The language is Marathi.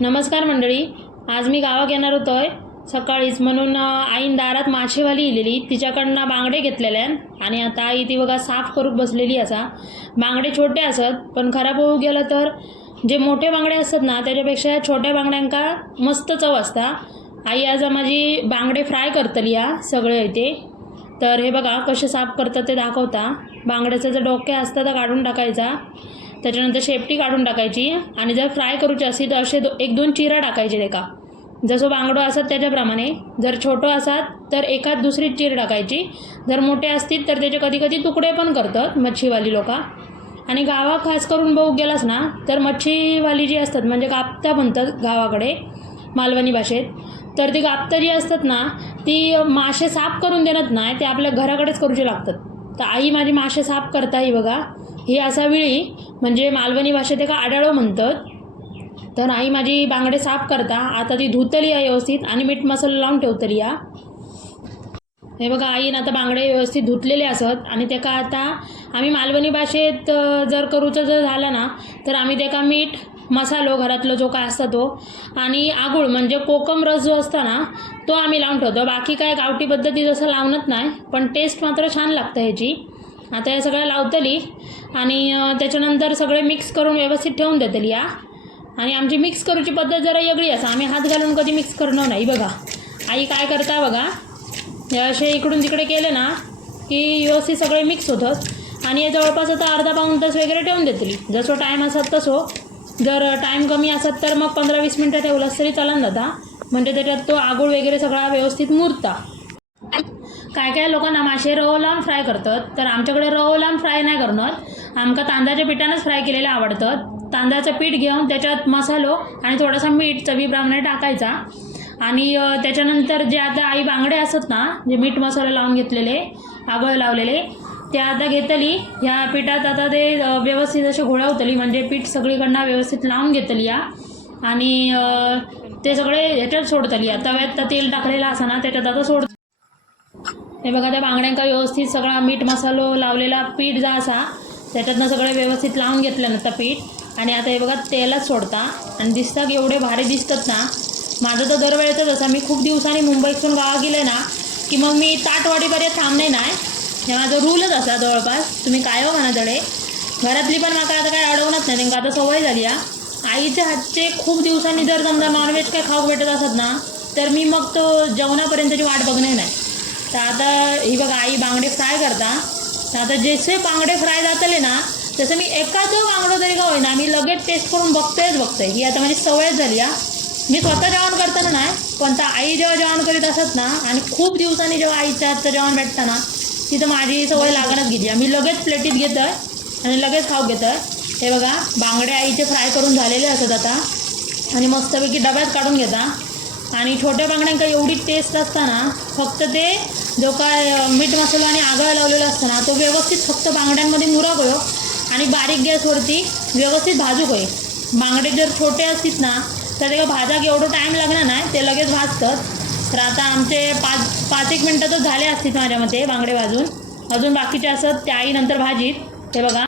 नमस्कार मंडळी आज मी गावात येणार होतोय. सकाळीच म्हणून आईन दारात माशेवाली इलेली. तिच्याकडनं बांगडे घेतलेले आणि आता आई ती बघा साफ करून बसलेली असा. बांगडे छोटे असत पण खराब होऊ गेलं तर? जे मोठे बांगडे असतात ना त्याच्यापेक्षा छोट्या बांगड्यांका मस्त चव असता. आई आज माझी बांगडे फ्राय करतली या सगळे इथे. तर हे बघा कसे साफ करतात ते दाखवता. बांगड्याचं जर डोके असतं तर काढून टाकायचा. त्याच्यानंतर शेपटी काढून टाकायची आणि जर फ्राय करूची असली तर असे दो एक दोन चिरा टाकायचे एका का जसं बांगडो असत त्याच्याप्रमाणे. जर छोटं असतात तर एखाद दुसरी चीर टाकायची. जर मोठे असतील तर त्याचे कधी कधी तुकडे पण करतात मच्छीवाली लोक. आणि गावा खास करून बघू गेलास ना तर मच्छीवाली जी असतात म्हणजे कापता म्हणतात गावाकडे मालवणी भाषेत तर ती कापता जी असतात ना ती मासे साफ करून देणार नाही ते आपल्या घराकडेच करूचे लागतात. तर आई माझी मासे साफ करता ही बघा. ही असा वेळी म्हणजे मालवणी भाषेत एका आडाळो म्हणतात. तर आई माझी बांगडे साफ करता आता ती धुतली आहे व्यवस्थित आणि मीठ मसाला लावून ठेवतली या. हे बघा आईन आता बांगडे व्यवस्थित धुतलेले असत आणि ते का आता आम्ही मालवणी भाषेत जर करूचं जर झालं ना तर आम्ही ते का मीठ मसालो घरातलं जो काय असतो तो आणि आगुळ म्हणजे कोकम रस जो असतो ना तो आम्ही लावून ठेवतो. बाकी काय गावठी पद्धती जसं लावणत नाही पण टेस्ट मात्र छान लागतं ह्याची. आता या सगळ्या लावतली आणि त्याच्यानंतर सगळे मिक्स करून व्यवस्थित ठेवून देतली या. आणि आमची मिक्स करूची पद्धत जरा वेगळी असा. आम्ही हात घालून कधी मिक्स करणार नाही बघा. आई काय करता बघा. असे इकडून तिकडे केले ना की व्यवस्थित सगळे मिक्स होतं. आणि जवळपास आता अर्धा पाऊण तास वगैरे ठेवून देतली. जसं टाईम असत तसो. जर टाईम कमी असत तर मग पंधरा वीस मिनटं ठेवलास तरी चालन जाता म्हणजे त्याच्यात तो आगोळ वगैरे सगळा व्यवस्थित मुरता. काय काय लोकांना मासे रव लावून फ्राय करतात तर आमच्याकडे रव लावून फ्राय नाही करणार. आमका तांदळाच्या पिठानंच फ्राय केलेले आवडतात. तांदळाचं पीठ घेऊन त्याच्यात मसालो आणि थोडासा मीठ चवीप्रमाणे टाकायचा. आणि त्याच्यानंतर जे आता आई बांगडे असत ना जे मीठ मसाला लावून घेतलेले आगळ लावलेले ते आता घेतली. ह्या पिठात आता ते व्यवस्थित असे घोळवतली म्हणजे पीठ सगळीकडनं व्यवस्थित लावून घेतली या. आणि ते सगळे ह्याच्यात सोडतली या. तव्यात तर तेल टाकलेलं असं ना त्याच्यात आता सोड हे बघा त्या बांगड्यांका व्यवस्थित सगळा मीठ मसालो लावलेला पीठ जा असा त्याच्यातनं सगळं व्यवस्थित लावून घेतलं ना पीठ. आणि आता हे बघा तेलात सोडता. आणि दिसतात एवढे भारी दिसतात ना. माझं तर दरवेळेतच असं मी खूप दिवसांनी मुंबईतून गावा गेले ना की मग मी ताटवाडीपर्यंत थांबणे नाही. हे माझं रूलच असा जवळपास. तुम्ही काय हो म्हणा तडे. घरातली पण माका आता काय अडवणच नाही त्यांना आता सवय झाली आहे आईच्या हातचे खूप दिवसांनी जर समजा नॉनव्हेज काय खाऊ भेटत असत ना तर मी मग तो जेवणापर्यंतची वाट बघणे नाही. तर आता ही बघा आई बांगडे फ्राय करता. तर आता जसे बांगडे फ्राय जातले ना तसं मी एकाच बांगडं तरी का होईना मी लगेच टेस्ट करून बघतेच बघते. ही आता माझी सवयच झाली हा. मी स्वतः जेवण करताना नाही पण तर आई जेव्हा जेवण करीत असत ना आणि खूप दिवसांनी जेव्हा आईच्या हातचं जेवण भेटतं ना तिथं माझी सवय लागणच गेली. मी लगेच प्लेटीत घेतं आणि लगेच खाऊ घेतं हे बघा बांगडे आईचे फ्राय करून झालेले असत आता. आणि मस्तपैकी डब्यात काढून घेता. आणि छोट्या बांगड्यांका एवढी टेस्ट असताना फक्त ते जो काय मीठ मसाला आणि आगळ लावलेला असतं ना तो व्यवस्थित फक्त बांगड्यांमध्ये मुरक होयो आणि बारीक गॅसवरती व्यवस्थित भाजूक होय बांगडे जर छोटे असतील ना तर ते भाजाक एवढं टाईम लागणार नाही ते लगेच भाजतात. तर आता आमचे पाच पाच एक मिनटं तर झाले असतील माझ्या मते बांगडे भाजून. अजून बाकीचे असत त्याही आई नंतर भाजीत. हे बघा.